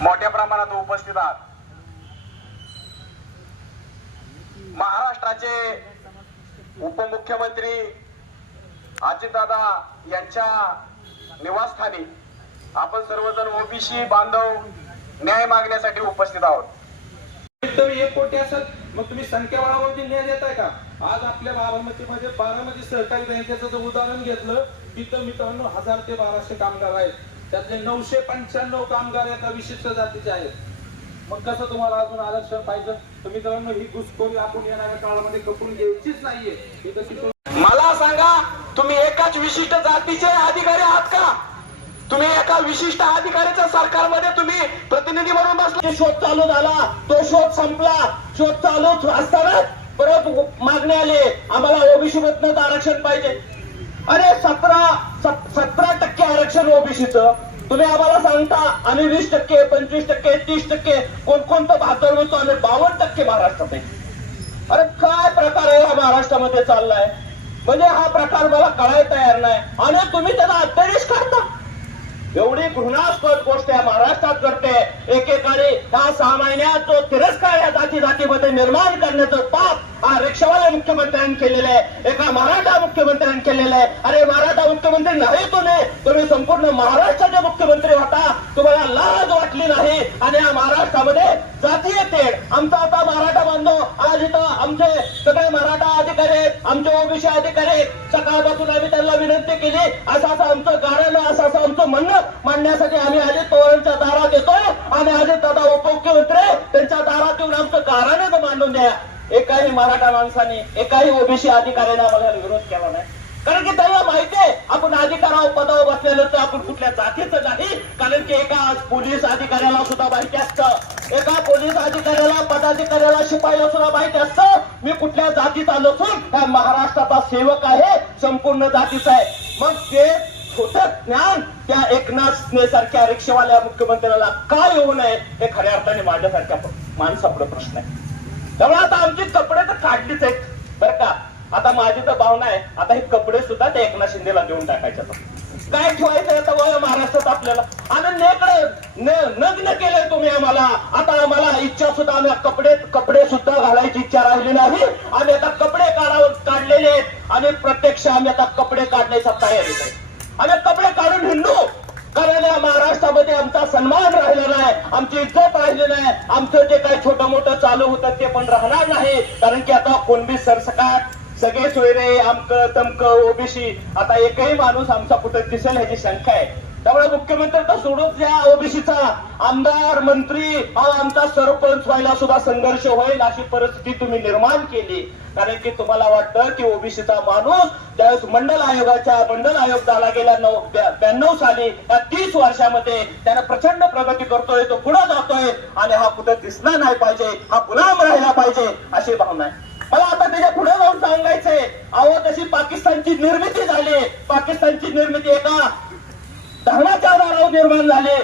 मोठ्या प्रमाणात उपस्थित आहात. महाराष्ट्राचे उपमुख्यमंत्री अजितदादा यांच्या निवासस्थानी आपण सर्वजण ओबीसी बांधव न्याय मागण्यासाठी उपस्थित आहोत. तुम्ही एक कोटी असत मग तुम्ही संख्या वाढावरती न्याय देताय का? आज आपल्या बारामतीमध्ये बारामती सहकारी बँकेचं जर उदाहरण घेतलं तिथं मित्रांनो हजार ते बाराशे कामगार आहेत. त्यातले नऊशे पंच्याण्णव कामगार एका विशिष्ट जातीचे आहेत. मग कसं तुम्हाला अजून आरक्षण पाहिजे? तर मित्रांनो ही घुसखोरी आपण येणाऱ्या काळामध्ये कपून घ्यायचीच नाहीये. ही मला सांगा तुम्ही एकाच विशिष्ट जातीचे अधिकारी आहात का? तुम्ही एका विशिष्ट अधिकाऱ्याच्या सरकारमध्ये तुम्ही प्रतिनिधी म्हणून बसले शोध चालू झाला तो शोध संपला. शोध चालू असतानाच परत मागणी आली. आम्हाला ओबीसी मधनं आरक्षण पाहिजे. अरे सतरा सतरा टक्के आरक्षण ओबीसीचं तुम्ही आम्हाला सांगता आम्ही वीस टक्के पंचवीस टक्के तीस टक्के कोणकोणतं बहात्तर म्हणतो आम्ही बावन्न टक्के महाराष्ट्रात आहे अरे काय प्रकार आहे हा महाराष्ट्रामध्ये चाललाय? म्हणजे हा प्रकार मला कळायला तयार नाही. आणि तुम्ही त्याचा अत्यादेश करता. एवढी घृणास्पद गोष्ट या महाराष्ट्रात घडते. एकेकाळी ह्या सहा महिन्यात जो तिरस्कार या जाती जातीमध्ये निर्माण करण्याचं पाप हा रिक्षावाल्या मुख्यमंत्र्यांनी केलेलं आहे. एका मराठा मुख्यमंत्र्यांनी केलेलं आहे. अरे मराठा मुख्यमंत्री नाही तुम्ही तुम्ही संपूर्ण महाराष्ट्राचे मुख्यमंत्री होता. तुम्हाला लाज वाटली नाही. आणि या महाराष्ट्रामध्ये जातीय तेढ. आमचा आता मराठा बांधव आज इथं आमचे सगळे मराठा अधिकारी आहेत. आमचे ओबीसी अधिकारी आहेत. सकाळपासून आम्ही त्यांना विनंती केली. असं असं आमचं गाणं असं असं आमचं म्हणणं मांडण्यासाठी आम्ही अजित पवारांच्या दारात येतोय. आणि अजित दादा उपमुख्यमंत्री त्यांच्या दारात येऊन आमचं गाराणं मांडून द्या. एकाही मराठा माणसाने एकाही ओबीसी अधिकाऱ्याने आम्हाला विरोध केला नाही. कारण की त्यांना माहिती आहे आपण अधिकारावर पदावर बसल्यानंतर आपण कुठल्या जातीचं नाही. कारण की एका पोलीस अधिकाऱ्याला सुद्धा माहिती असतं. एका पोलीस अधिकाऱ्याला पदाधिकाऱ्याला शिपाईला सुद्धा माहिती असतं. मी कुठल्या जातीचा नसून त्या महाराष्ट्राचा सेवक आहे संपूर्ण जातीचा आहे. मग ते छोट ज्ञान त्या एकनाथ सारख्या रिक्षावाल्या मुख्यमंत्र्याला का येऊ नये हे खऱ्या अर्थाने माझ्यासारख्या माणसापुढे प्रश्न आहे. त्यामुळे आता आमची कपडे तर काढलीच आहेत. बरं का? आता माझी तर भावना आहे. आता हे कपडे सुद्धा त्या एकनाथ शिंदेला देऊन टाकायचे काय ठेवायचं आता वय? महाराष्ट्रात आपल्याला. आणि नेकडे न- नग्न केलंय तुम्ही आम्हाला. आता आम्हाला इच्छा सुद्धा आम्ही कपडे कपडे सुद्धा घालायची इच्छा राहिली नाही. आम्ही आता कपडे काढावं काढलेले आहेत. आणि प्रत्यक्ष आम्ही आता कपडे काढण्याचा तयारीत आहे आम्ही कपडे काढून हिंडू. कारण या महाराष्ट्रामध्ये आमचा सन्मान राहिला नाही आमची इज्जत राहिली नाही. आमचं जे काही छोटं मोठं चालू होतं ते पण राहणार नाही. कारण की आता कोणबी सरसकाट सगळे सोयरे आमक तमक ओबीसी आता एकही माणूस आमचा कुठं दिसेल ह्याची शंका आहे. त्यामुळे मुख्यमंत्री तर सोडून द्या. ओबीसीचा आमदार मंत्री आमचा सरपंच व्हायला सुद्धा संघर्ष होईल अशी परिस्थिती तुम्ही निर्माण केली. कारण की तुम्हाला वाटतं की ओबीसीचा माणूस त्यावेळेस मंडल आयोगाच्या मंडल आयोग झाला गेल्या नऊ ब्याण्णव साली या तीस वर्षामध्ये त्यानं प्रचंड प्रगती करतोय तो पुढे जातोय आणि हा कुठे दिसला नाही पाहिजे हा गुलाम राहिला पाहिजे अशी भावना आहे. मला आता त्याच्या पुढे जाऊन सांगायचंय. अहो तशी पाकिस्तानची निर्मिती झाली. पाकिस्तानची निर्मिती एका धरणाचे आधारावर निर्माण झाले.